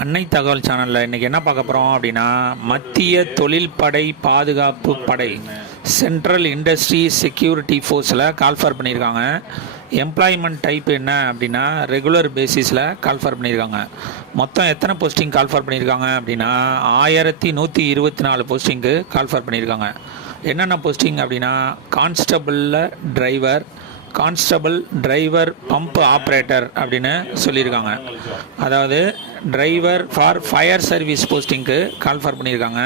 அன்னை தகவல் சேனலில் இன்றைக்கி என்ன பார்க்க போகிறோம் அப்படின்னா மத்திய தொழில் படை பாதுகாப்பு படை சென்ட்ரல் இண்டஸ்ட்ரி செக்யூரிட்டி ஃபோர்ஸில் கால்ஃபர் பண்ணியிருக்காங்க. எம்ப்ளாய்மெண்ட் டைப் என்ன அப்படின்னா ரெகுலர் பேசிஸில் கால்ஃபர் பண்ணியிருக்காங்க. மொத்தம் எத்தனை போஸ்டிங் கால்ஃபர் பண்ணியிருக்காங்க அப்படின்னா ஆயிரத்தி நூற்றி இருபத்தி நாலு போஸ்டிங்க்கு கால்ஃபர் பண்ணியிருக்காங்க. என்னென்ன போஸ்டிங் அப்படின்னா கான்ஸ்டபிளில் driver constable driver pump operator அப்படின்னு சொல்லியிருக்காங்க. அதாவது டிரைவர் ஃபார் ஃபயர் சர்வீஸ் போஸ்டிங்க்கு கால்ஃபார் பண்ணியிருக்காங்க.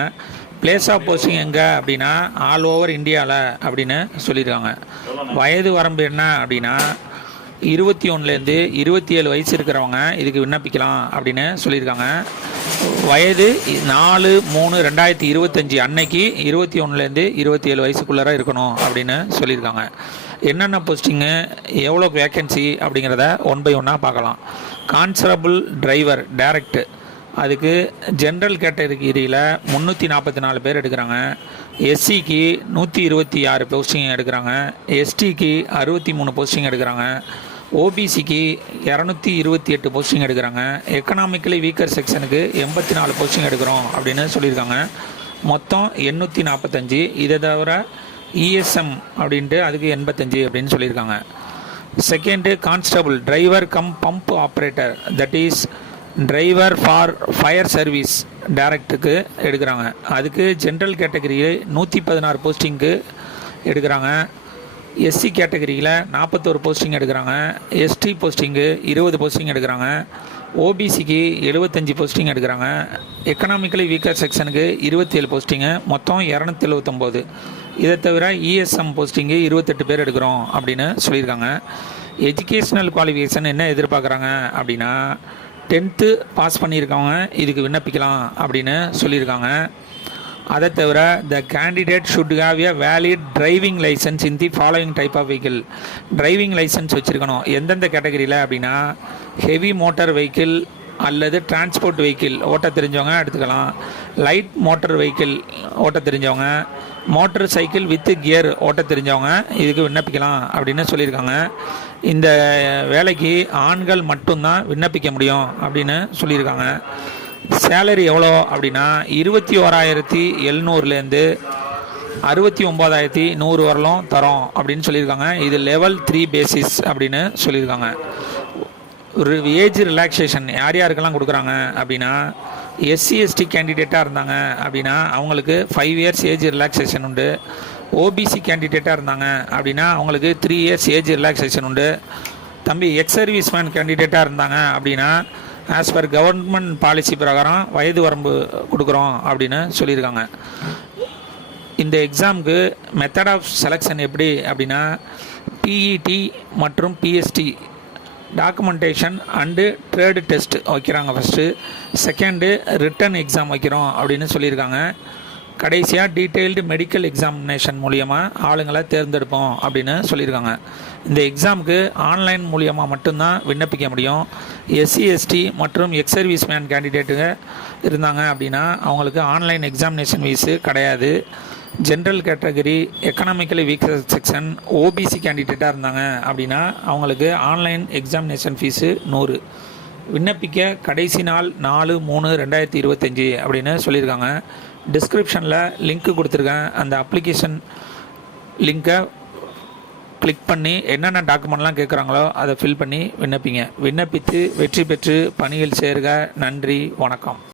பிளேஸ் ஆஃப் போஸ்டிங் எங்கே அப்படின்னா ஆல் ஓவர் இந்தியாவில் அப்படின்னு சொல்லியிருக்காங்க. வயது வரம்பு என்ன அப்படின்னா இருபத்தி ஒன்றுலேருந்து இருபத்தி ஏழு வயசு இருக்கிறவங்க இதுக்கு விண்ணப்பிக்கலாம் அப்படின்னு சொல்லியிருக்காங்க. வயது நாலு மூணு ரெண்டாயிரத்தி இருபத்தஞ்சி அன்னைக்கு இருபத்தி ஒன்றுலேருந்து இருபத்தி ஏழு வயசுக்குள்ளார இருக்கணும் அப்படின்னு சொல்லியிருக்காங்க. என்னென்ன போஸ்டிங்கு எவ்வளோ வேக்கன்சி அப்படிங்கிறத ஒன் பை ஒன்னாக பார்க்கலாம். கான்ஸ்டபிள் டிரைவர் டேரக்ட் அதுக்கு ஜென்ரல் கேட்டகரியில் முந்நூற்றி நாற்பத்தி நாலு பேர் எடுக்கிறாங்க. எஸ்சிக்கு நூற்றி இருபத்தி ஆறு போஸ்டிங் எடுக்கிறாங்க. எஸ்டிக்கு அறுபத்தி மூணு போஸ்டிங் எடுக்கிறாங்க. ஓபிசிக்கு இரநூத்தி இருபத்தி எட்டு போஸ்டிங் எடுக்கிறாங்க. எக்கனாமிக்கலி வீக்கர் செக்ஷனுக்கு எண்பத்தி நாலு போஸ்டிங் எடுக்கிறோம் அப்படின்னு சொல்லியிருக்காங்க. மொத்தம் எண்ணூற்றி நாற்பத்தஞ்சு இதை தவிர இஎஸ்எம் அப்படின்ட்டு அதுக்கு எண்பத்தஞ்சு அப்படின்னு சொல்லியிருக்காங்க. Second constable driver cum pump operator that is driver for fire service டைரக்டுக்கு எடுக்கிறாங்க. அதுக்கு ஜென்ரல் கேட்டகரியில் நூற்றி பதினாறு போஸ்டிங்க்கு எடுக்கிறாங்க. எஸ்சி கேட்டகரியில் நாற்பத்தோரு போஸ்டிங் எடுக்கிறாங்க. எஸ்டி போஸ்டிங்கு இருபது போஸ்டிங் எடுக்கிறாங்க. ஓபிசிக்கு எழுபத்தஞ்சி போஸ்டிங் எடுக்கிறாங்க. எக்கனாமிக்கலி வீக்கர் செக்ஷனுக்கு இருபத்தி ஏழு போஸ்டிங்கு மொத்தம் இரநூத்தி எழுபத்தொம்போது இதை தவிர இஎஸ்எம் போஸ்டிங்கு இருபத்தெட்டு பேர் எடுக்கிறோம் அப்படின்னு சொல்லியிருக்காங்க. எஜுகேஷ்னல் குவாலிஃபிகேஷன் என்ன எதிர்பார்க்குறாங்க அப்படின்னா டென்த்து பாஸ் பண்ணியிருக்கவங்க இதுக்கு விண்ணப்பிக்கலாம் அப்படின்னு சொல்லியிருக்காங்க. அதை தவிர the candidate should have a valid driving licence in the following type of vehicle driving licence வச்சுருக்கணும். எந்தெந்த கேட்டகரியில் அப்படின்னா ஹெவி மோட்டார் வெஹிக்கிள் அல்லது டிரான்ஸ்போர்ட் வெஹிக்கிள் ஓட்ட தெரிஞ்சவங்க எடுத்துக்கலாம். லைட் மோட்டார் வெஹிக்கிள் ஓட்ட தெரிஞ்சவங்க. மோட்டர் சைக்கிள் வித்து கியர் ஓட்ட தெரிஞ்சவங்க. இதுக்கு விண்ணப்பிக்கலாம் அப்படின்னு சொல்லியிருக்காங்க. இந்த வேலைக்கு ஆண்கள் மட்டும்தான் விண்ணப்பிக்க முடியும் அப்படின்னு சொல்லியிருக்காங்க. சேலரி எவ்வளோ அப்படின்னா இருபத்தி ஓராயிரத்தி எழுநூறுலேருந்து அறுபத்தி ஒம்பதாயிரத்தி நூறு வரலும் தரோம் அப்படின்னு சொல்லியிருக்காங்க. இது லெவல் த்ரீ பேசிஸ் அப்படின்னு சொல்லியிருக்காங்க. ஒரு ஏஜ் ரிலாக்ஸேஷன் யார் யாருக்கெல்லாம் கொடுக்குறாங்க அப்படின்னா எஸ்சி எஸ்டி கேண்டிடேட்டாக இருந்தாங்க அப்படின்னா அவங்களுக்கு ஃபைவ் இயர்ஸ் ஏஜ் ரிலாக்ஸேஷன் உண்டு. ஓபிசி கேண்டிடேட்டாக இருந்தாங்க அப்படின்னா அவங்களுக்கு த்ரீ இயர்ஸ் ஏஜ் ரிலாக்ஸேஷன் உண்டு. தம்பி எக்ஸ் சர்வீஸ் மேன் கேண்டிடேட்டாக இருந்தாங்க அப்படின்னா ஆஸ் பர் கவர்மெண்ட் பாலிசி பிரகாரம் வயது வரம்பு கொடுக்குறோம் அப்படின்னு சொல்லியிருக்காங்க. இந்த எக்ஸாமுக்கு மெத்தட் ஆஃப் செலெக்ஷன் எப்படி அப்படின்னா பிஇடி மற்றும் PST documentation and trade test வைக்கிறாங்க ஃபஸ்ட்டு செகண்டு ரிட்டன் எக்ஸாம் வைக்கிறோம் அப்படின்னு சொல்லியிருக்காங்க. கடைசியாக டீட்டெயில்டு மெடிக்கல் எக்ஸாமினேஷன் மூலியமாக ஆளுங்களை தேர்ந்தெடுப்போம் அப்படின்னு சொல்லியிருக்காங்க. இந்த எக்ஸாமுக்கு ஆன்லைன் மூலியமாக மட்டும்தான் விண்ணப்பிக்க முடியும். எஸ்சி எஸ்டி மற்றும் எக்ஸ் சர்வீஸ் மேன் கேண்டிடேட்டுங்க இருந்தாங்க அப்படின்னா அவங்களுக்கு ஆன்லைன் எக்ஸாமினேஷன் ஃபீஸு கிடையாது. General category economically weak section OBC கேண்டிடேட்டாக இருந்தாங்க அப்படின்னா அவங்களுக்கு ஆன்லைன் எக்ஸாமினேஷன் ஃபீஸு நூறு. விண்ணப்பிக்க கடைசி நாள் நாலு மூணு ரெண்டாயிரத்தி இருபத்தஞ்சி அப்படின்னு சொல்லியிருக்காங்க. டிஸ்கிரிப்ஷனில் லிங்க்கு கொடுத்துருக்கேன். அந்த அப்ளிகேஷன் லிங்க்கை கிளிக் பண்ணி என்னென்ன டாக்குமெண்ட்லாம் கேட்குறாங்களோ அதை ஃபில் பண்ணி விண்ணப்பிங்க. விண்ணப்பித்து வெற்றி பெற்று பணியில் சேர்க. நன்றி. வணக்கம்.